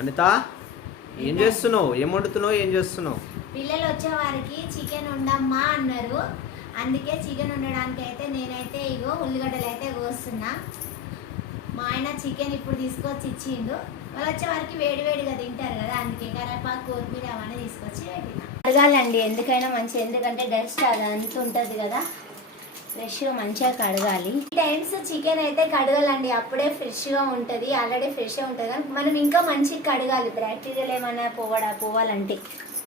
అనిత ఏం చేస్తున్నావు? ఏం వండుతున్నావు? ఏం చేస్తున్నావు? పిల్లలు వచ్చే వారికి చికెన్ ఉండమ్మా అన్నారు. అందుకే చికెన్ ఉండడానికి అయితే నేనైతే ఇగో ఉల్లిగడ్డలు అయితే కోస్తున్నా. మా ఆయన చికెన్ ఇప్పుడు తీసుకొచ్చి ఇచ్చిండు. వాళ్ళు వచ్చే వారికి వేడివేడిగా తింటారు కదా, అందుకే కరేపాకు కొత్తిమీర అవన్నీ తీసుకొచ్చి పెట్టిన. కడగాలండి ఎందుకైనా మంచిగా, ఎందుకంటే డస్ట్ అది అంత ఉంటుంది కదా, ఫ్రెష్గా మంచిగా కడగాలి. ఈ టైమ్స్ చికెన్ అయితే కడగాలండి, అప్పుడే ఫ్రెష్గా ఉంటుంది. ఆల్రెడీ ఫ్రెష్గా ఉంటుంది కానీ మనం ఇంకా మంచిగా కడగాలి, బ్యాక్టీరియాలు ఏమైనా పోవాలంటే.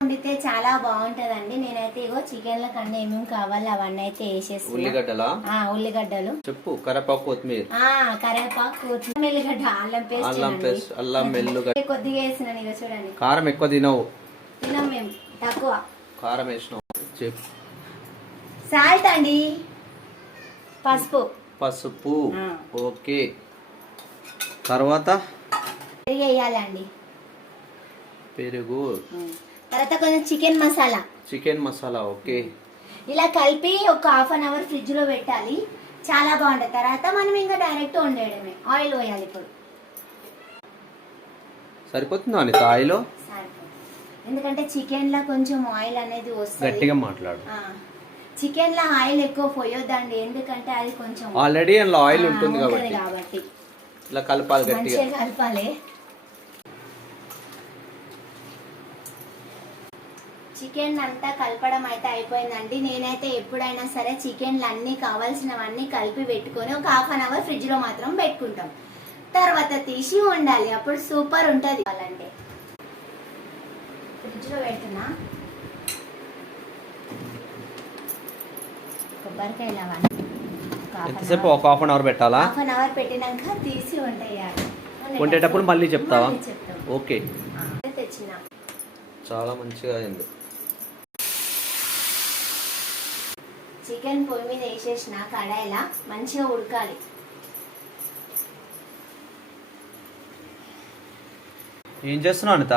వండితే చాలా బాగుంటదండి. నేనైతే ఇగో చికెన్ లో కన్నా ఏమేమి కావాలి అవన్నీ అయితే వేసేసి ఉల్లిగడ్డలు చెప్పు. కరేపాకు కొత్తిమీర, కరేపాకు కొత్తిమీర, ఎల్లిగడ్డ, అల్లం పేస్ట్, అల్లం వెల్లుల్లి కొద్దిగా వేసినాను. ఇక చూడండి, కారం ఎక్కువ తినవు. తినం మేము, తక్కువ కారం వేసినావు. చెప్పు. సాల్ట్ అండి, పసుపు ఓకే. తర్వాత పెరుగు వేయాలండి, పెరుగు. తర్వాత కొంచెం చికెన్ మసాలా ఓకే. ఇలా కలిపి ఒక హాఫ్ అన్ అవర్ ఫ్రిడ్జ్ లో పెట్టాలి, చాలా బాగుంటుంది. తర్వాత మనం ఇంకా డైరెక్ట్ వండేయడమే. ఆయిల్ పోయాలి ఇప్పుడు. సరిపోతుందా అనిత ఆయిల్? ఎందుకంటే చికెన్ లో కొంచెం ఆయిల్ అనేది వస్తుంది. గట్టిగా మాట్లాడు. చికెన్ లో ఆయిల్ ఎక్కువ పోయొద్దండి, ఎందుకంటే అది కొంచెం ఆల్రెడీ అందులో ఆయిల్ ఉంటుంది కాబట్టి ఇలా కలపాలి, గట్టిగా కలపాలి. చికెన్ అంతా కలపడం అయితే అయిపోయిందండి. నేనైతే ఎప్పుడైనా సరే చికెన్లు అన్ని కావాల్సినవన్నీ కలిపి పెట్టుకొని ఒక హాఫ్ అన్ అవర్ ఫ్రిడ్జ్ లో మాత్రం పెట్టుకుంటాం. తర్వాత తీసి వండాలి, అప్పుడు సూపర్ ఉంటది. అంటే ఫ్రిడ్జ్ లో పెడుతున్నా. కొబ్బరికాయలు ఎంతసేపు? ఒక హాఫ్ అన్ అవర్ పెట్టాలా? హాఫ్ అన్ అవర్ పెట్టినాక తీసి వండేయాలి. వండేటప్పుడు మళ్ళీ చెప్తావా? ఓకే. తెచ్చిన చాలా మంచిగా అయింది. చికెన్ పొయ్యి మీద వేసేసిన కడాయిలా మంచిగా ఉడకాలి. ఏం చేస్తున్నావు అనిత?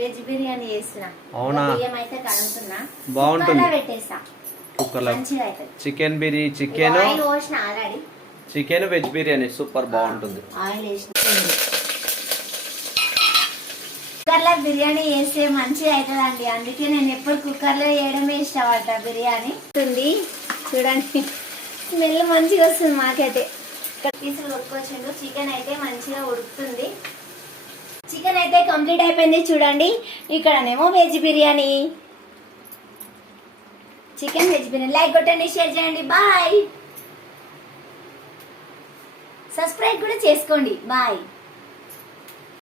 వెజ్ బిర్యానీ చేస్తున్నా. అవునా? బియ్యం అయితే కడుగుతున్నా, బాగుంటుంది. పెట్టేసా కుక్కర్లో మంచిగా అవుతుంది. చికెన్ ఆయిల్ పోసిన already. Chicken veg biryani super బాగుంటుంది. ఆయిల్ వేసిన కుక్కర్లో బిర్యానీ చేస్తే మంచిగా అవుతుందండి, అందుకే నేను ఎప్పుడు కుక్కర్లో వేయడమే ఇష్టపడతా. బిర్యానీ చూడండి, స్మెల్ మంచిగా వస్తుంది మాకైతే. ఇక్కడ పీసులు ఉడుకొచ్చిండు, చికెన్ అయితే మంచిగా ఉడుకుతుంది. చికెన్ అయితే కంప్లీట్ అయిపోయింది చూడండి. ఇక్కడనేమో veg biryani, chicken veg biryani. Like కొట్టండి, షేర్ చేయండి, బాయ్. సబ్స్క్రైబ్ కూడా చేసుకోండి, బాయ్.